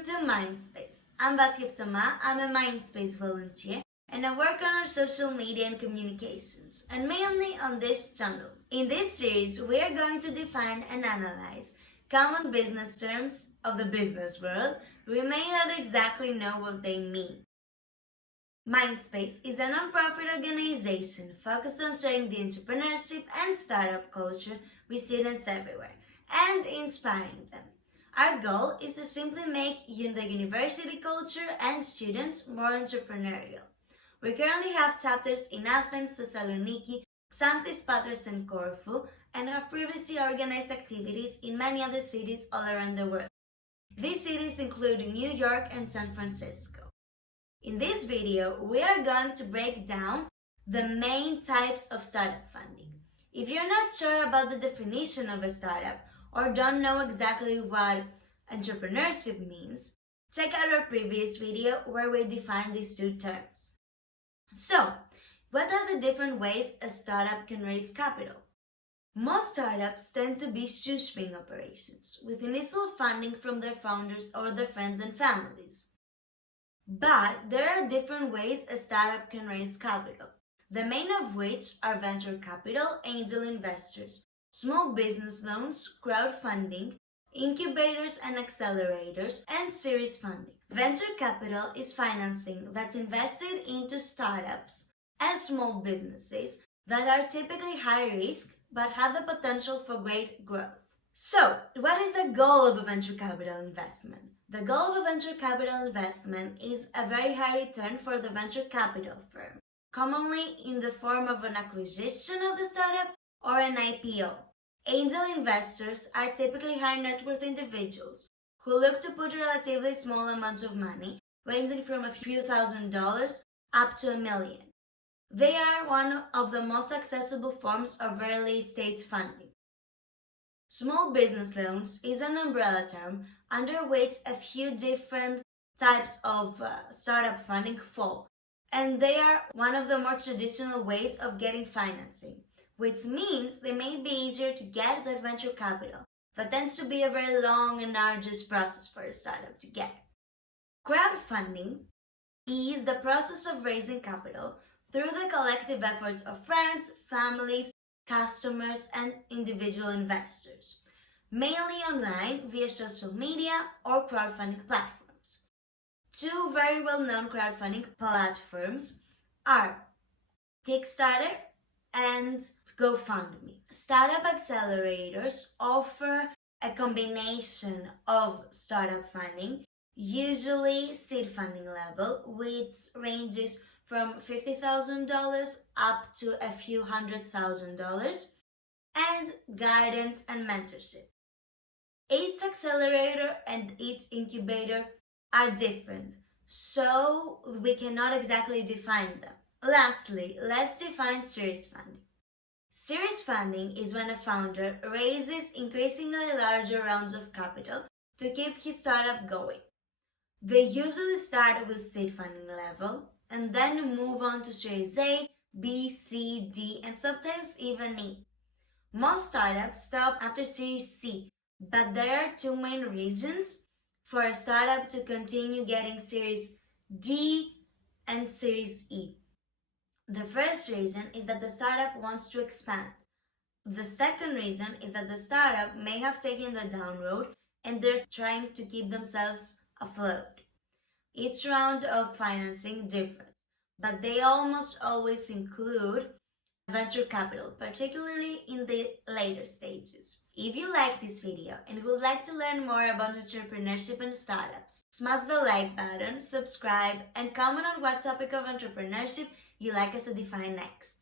Welcome to Mindspace. I'm Vassia Psoma. I'm a Mindspace volunteer and I work on our social media and communications, and mainly on this channel. In this series, we are going to define and analyze common business terms of the business world. We may not exactly know what they mean. Mindspace is a non-profit organization focused on sharing the entrepreneurship and startup culture with students everywhere and inspiring them. Our goal is to simply make the university culture and students more entrepreneurial. We currently have chapters in Athens, Thessaloniki, Xanthis, Patras and Corfu, and have previously organized activities in many other cities all around the world. These cities include New York and San Francisco. In this video, we are going to break down the main types of startup funding. If you're not sure about the definition of a startup or don't know exactly what entrepreneurship means, check out our previous video where we define these two terms. So, what are the different ways a startup can raise capital? Most startups tend to be shoestring operations, with initial funding from their founders or their friends and families. But there are different ways a startup can raise capital, the main of which are venture capital, angel investors, small business loans, crowdfunding, incubators and accelerators, and series funding. Venture capital is financing that's invested into startups and small businesses that are typically high risk but have the potential for great growth. So, what is the goal of a venture capital investment? The goal of a venture capital investment is a very high return for the venture capital firm, commonly in the form of an acquisition of the startup or an IPO. Angel investors are typically high net worth individuals who look to put relatively small amounts of money, ranging from a few $1,000s up to $1 million. They are one of the most accessible forms of early stage funding. Small business loans is an umbrella term under which a few different types of startup funding fall, and they are one of the more traditional ways of getting financing, which means they may be easier to get than venture capital, but tends to be a very long and arduous process for a startup to get. Crowdfunding is the process of raising capital through the collective efforts of friends, families, customers, and individual investors, mainly online via social media or crowdfunding platforms. Two very well-known crowdfunding platforms are Kickstarter and GoFundMe. Startup accelerators offer a combination of startup funding, usually seed funding level, which ranges from $50,000 up to a few $100,000, and guidance and mentorship. Each accelerator and each incubator are different, so we cannot exactly define them. Lastly, let's define series funding. Series funding is when a founder raises increasingly larger rounds of capital to keep his startup going. They usually start with seed funding level and then move on to Series A, B, C, D, and sometimes even E. Most startups stop after Series C, but there are two main reasons for a startup to continue getting Series D and Series E. The first reason is that the startup wants to expand. The second reason is that the startup may have taken the down road and they're trying to keep themselves afloat. Each round of financing differs, but they almost always include venture capital, particularly in the later stages. If you like this video and would like to learn more about entrepreneurship and startups, smash the like button, subscribe, and comment on what topic of entrepreneurship you'd like us to define next.